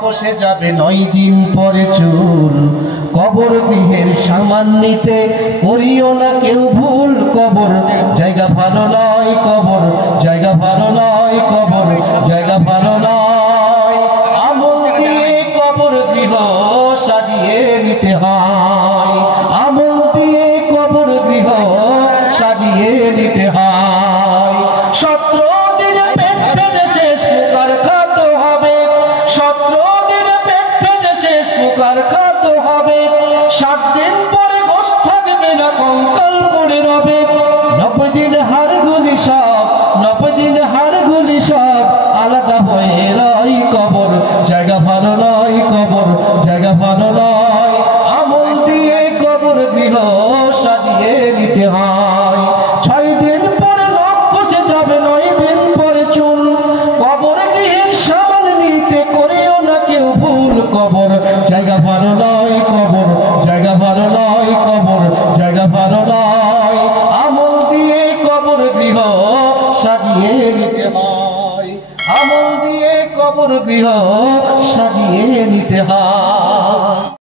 খসে যাবে 9 দিন পরে চুল। কবর গৃহের সামান নিতে করিও না কেউ ভুল। কবর জায়গা ভালো নয়, কবর জায়গা ভালো নয়, কবর জায়গা ভালো নয়। আমল দিয়ে কবর গৃহ সাজিয়ে নিতে হয়, আমল দিয়ে কবর গৃহ সাজিয়ে নিতে হয়। 17 দিন পেট ফেটে শেষ পোকার খাদ্য হবে, 17 দিন পেট ফেটে শেষ পোকার খাদ্য হবে। 60 দিন পরে গোশত থাকবে না, কঙ্কাল পড়ে রবে। 90 দিন হাড়গুলি সব, 90 দিন হাড়গুলি সব আলাদা হয়ে রয়। কবর জায়গা ভালো নয়, কবর জায়গা ভালো নয়। আমল দিয়ে কবর গৃহ সাজিয়ে নিতে হয়। 6 দিন পরে নখ খসে যাবে, 9 দিন পরে চুল। কবর গৃহের সামান নিতে করেও না কেউ ভুল। কবর জায়গা ভালো নয়, কবর জায়গা ভালো নয়, কবর জায়গা ভালো নয়। আমল দিয়ে কবর গৃহ সাজিয়ে নিতে হয়, আমল দিয়ে কবর গৃহ সাজিয়ে নিতে হয়।